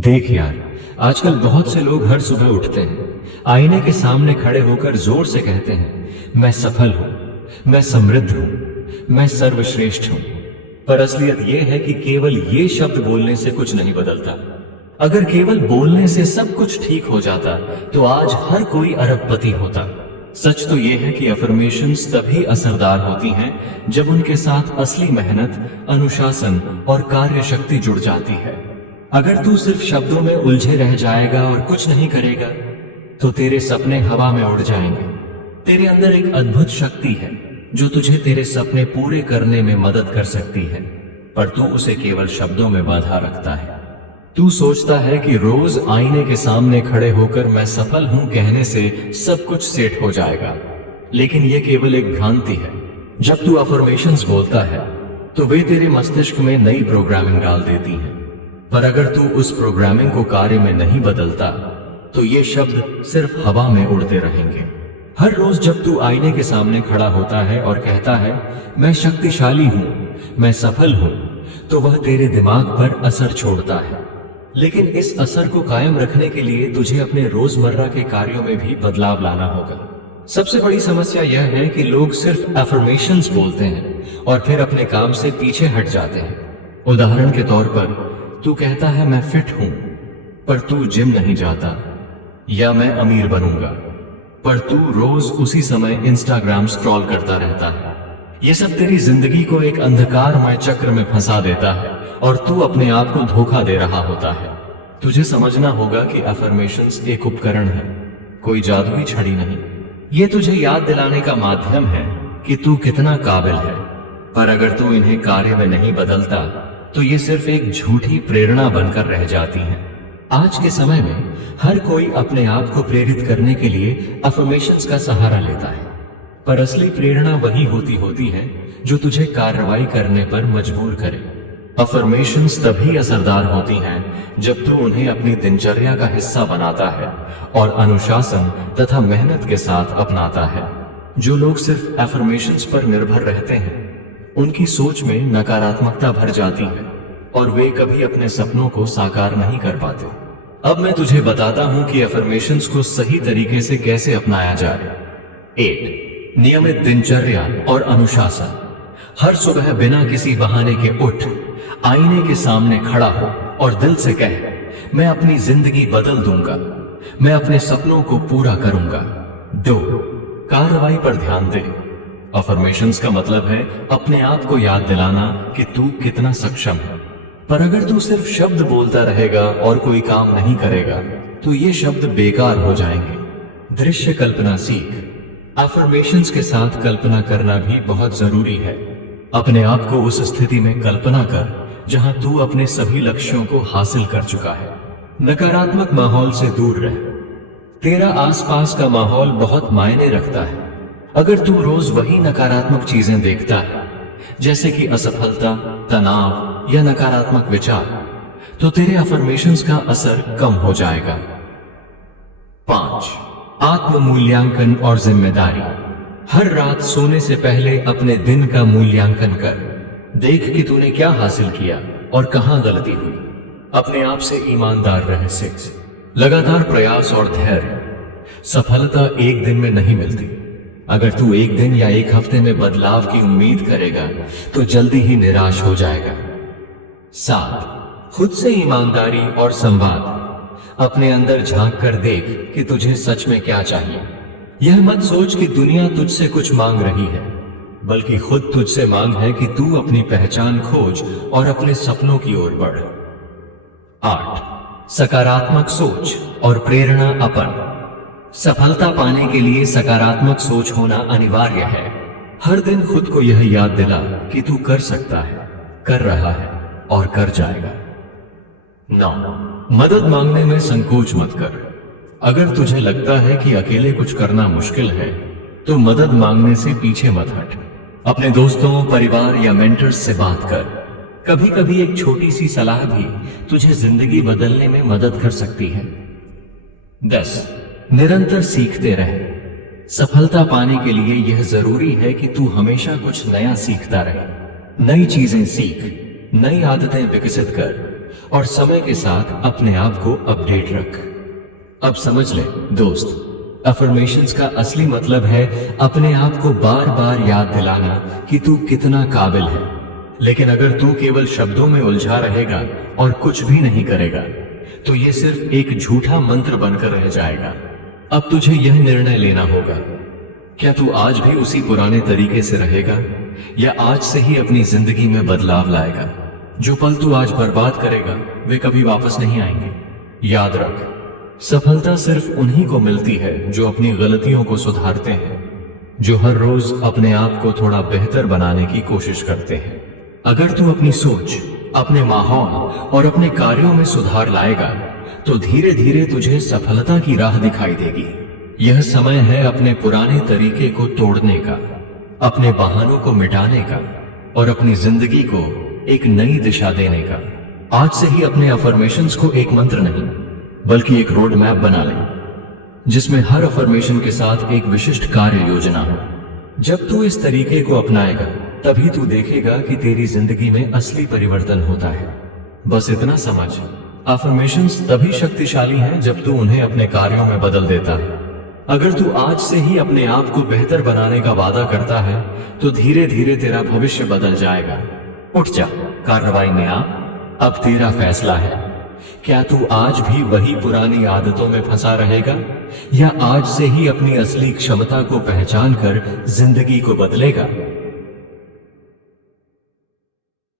देख यार, आजकल बहुत से लोग हर सुबह उठते हैं, आईने के सामने खड़े होकर जोर से कहते हैं, मैं सफल हूं, मैं समृद्ध हूं, मैं सर्वश्रेष्ठ हूं। पर असलियत यह है कि केवल ये शब्द बोलने से कुछ नहीं बदलता। अगर केवल बोलने से सब कुछ ठीक हो जाता तो आज हर कोई अरबपति होता। सच तो यह है कि अफर्मेशंस तभी असरदार होती हैं जब उनके साथ असली मेहनत, अनुशासन और कार्य शक्ति जुड़ जाती है। अगर तू सिर्फ शब्दों में उलझे रह जाएगा और कुछ नहीं करेगा तो तेरे सपने हवा में उड़ जाएंगे। तेरे अंदर एक अद्भुत शक्ति है जो तुझे तेरे सपने पूरे करने में मदद कर सकती है, पर तू उसे केवल शब्दों में बांधा रखता है। तू सोचता है कि रोज आईने के सामने खड़े होकर मैं सफल हूं कहने से सब कुछ सेट हो जाएगा, लेकिन यह केवल एक भ्रांति है। जब तू अफर्मेशंस बोलता है तो वे तेरे मस्तिष्क में नई प्रोग्रामिंग डाल देती हैं, पर अगर तू उस प्रोग्रामिंग को कार्य में नहीं बदलता तो ये शब्द सिर्फ हवा में उड़ते रहेंगे। हर रोज जब तू आईने के सामने खड़ा होता है और कहता है मैं शक्तिशाली हूं, मैं सफल हूं, तो वह तेरे दिमाग पर असर छोड़ता है। लेकिन इस असर को कायम रखने के लिए तुझे अपने रोजमर्रा के कार्यों में भी बदलाव लाना होगा। सबसे बड़ी समस्या यह है कि लोग सिर्फ अफर्मेशंस बोलते हैं और फिर अपने काम से पीछे हट जाते हैं। उदाहरण के तौर पर तू कहता है मैं फिट हूं, पर तू जिम नहीं जाता, या मैं अमीर बनूंगा, पर तू रोज उसी समय इंस्टाग्राम स्क्रॉल करता रहता है। यह सब तेरी जिंदगी को एक अंधकारमय चक्र में फंसा देता है और तू अपने आप को धोखा दे रहा होता है। तुझे समझना होगा कि अफर्मेशंस एक उपकरण है, कोई जादुई छड़ी नहीं। ये तुझे याद दिलाने का माध्यम है कि तू कितना काबिल है, पर अगर तू इन्हें कार्य में नहीं बदलता तो ये सिर्फ एक झूठी प्रेरणा बनकर रह जाती हैं। आज के समय में हर कोई अपने आप को प्रेरित करने के लिए अफर्मेशंस का सहारा लेता है, पर असली प्रेरणा वही होती है जो तुझे कार्रवाई करने पर मजबूर करे। अफर्मेशंस तभी असरदार होती हैं जब तू उन्हें अपनी दिनचर्या का हिस्सा बनाता है और अनुशासन तथा मेहनत के साथ अपनाता है। जो लोग सिर्फ अफर्मेशंस पर निर्भर रहते हैं उनकी सोच में नकारात्मकता भर जाती है और वे कभी अपने सपनों को साकार नहीं कर पाते। अब मैं तुझे बताता हूं कि अफर्मेशंस को सही तरीके से कैसे अपनाया जाए। 8. नियमित दिनचर्या और अनुशासन। हर सुबह बिना किसी बहाने के उठ, आईने के सामने खड़ा हो और दिल से कह, मैं अपनी जिंदगी बदल दूंगा, मैं अपने सपनों को पूरा करूंगा। 2. कार्रवाई पर ध्यान दे। अफर्मेशंस का मतलब है अपने आप को याद दिलाना कि तू कितना सक्षम है, पर अगर तू सिर्फ शब्द बोलता रहेगा और कोई काम नहीं करेगा तो ये शब्द बेकार हो जाएंगे। दृश्य कल्पना सीख। अफर्मेशंस के साथ कल्पना करना भी बहुत जरूरी है। अपने आप को उस स्थिति में कल्पना कर जहां तू अपने सभी लक्ष्यों को हासिल कर चुका है। नकारात्मक माहौल से दूर रह। तेरा आसपास का माहौल बहुत मायने रखता है। अगर तू रोज वही नकारात्मक चीजें देखता है, जैसे कि असफलता, तनाव या नकारात्मक विचार, तो तेरे अफर्मेशंस का असर कम हो जाएगा। 5. आत्म मूल्यांकन और जिम्मेदारी। हर रात सोने से पहले अपने दिन का मूल्यांकन कर। देख कि तूने क्या हासिल किया और कहां गलती हुई। अपने आप से ईमानदार रह। 6. लगातार प्रयास और धैर्य। सफलता एक दिन में नहीं मिलती। अगर तू एक दिन या एक हफ्ते में बदलाव की उम्मीद करेगा तो जल्दी ही निराश हो जाएगा। 7. खुद से ईमानदारी और संवाद। अपने अंदर झांक कर देख कि तुझे सच में क्या चाहिए। यह मत सोच कि दुनिया तुझसे कुछ मांग रही है, बल्कि खुद तुझसे मांग है कि तू अपनी पहचान खोज और अपने सपनों की ओर बढ़। 8. सकारात्मक सोच और प्रेरणा अपन। सफलता पाने के लिए सकारात्मक सोच होना अनिवार्य है। हर दिन खुद को यह याद दिला कि तू कर सकता है, कर रहा है और कर जाएगा। 9. मदद मांगने में संकोच मत कर। अगर तुझे लगता है कि अकेले कुछ करना मुश्किल है तो मदद मांगने से पीछे मत हट। अपने दोस्तों, परिवार या मेंटर्स से बात कर। कभी कभी एक छोटी सी सलाह भी तुझे जिंदगी बदलने में मदद कर सकती है। 10. निरंतर सीखते रहे। सफलता पाने के लिए यह जरूरी है कि तू हमेशा कुछ नया सीखता रहे। नई चीजें सीख, नई आदतें विकसित कर और समय के साथ अपने आप को अपडेट रख। अब समझ ले दोस्त, अफर्मेशंस का असली मतलब है अपने आप को बार बार याद दिलाना कि तू कितना काबिल है। लेकिन अगर तू केवल शब्दों में उलझा रहेगा और कुछ भी नहीं करेगा तो ये सिर्फ एक झूठा मंत्र बनकर रह जाएगा। अब तुझे यह निर्णय लेना होगा, क्या तू आज भी उसी पुराने तरीके से रहेगा या आज से ही अपनी जिंदगी में बदलाव लाएगा। जो पल तू आज बर्बाद करेगा वे कभी वापस नहीं आएंगे। याद रख, सफलता सिर्फ उन्हीं को मिलती है जो अपनी गलतियों को सुधारते हैं, जो हर रोज अपने आप को थोड़ा बेहतर बनाने की कोशिश करते हैं। अगर तू अपनी सोच, अपने माहौल और अपने कार्यों में सुधार लाएगा तो धीरे धीरे तुझे सफलता की राह दिखाई देगी। यह समय है अपने पुराने तरीके को तोड़ने का, अपने बहानों को मिटाने का और अपनी जिंदगी को एक नई दिशा देने का। आज से ही अपने अफर्मेशंस को एक मंत्र नहीं बल्कि एक रोड मैप बना ले, जिसमें हर अफर्मेशन के साथ एक विशिष्ट कार्य योजना हो। जब तू इस तरीके को अपनाएगा तभी तू देखेगा कि तेरी जिंदगी में असली परिवर्तन होता है। बस इतना समझ, अफर्मेशंस तभी शक्तिशाली हैं जब तू उन्हें अपने कार्यों में बदल देता है। अगर तू आज से ही अपने आप को बेहतर बनाने का वादा करता है तो धीरे धीरे तेरा भविष्य बदल जाएगा। उठ जा, कार्रवाई में आ। अब तेरा फैसला है, क्या तू आज भी वही पुरानी आदतों में फंसा रहेगा या आज से ही अपनी असली क्षमता को पहचान कर जिंदगी को बदलेगा।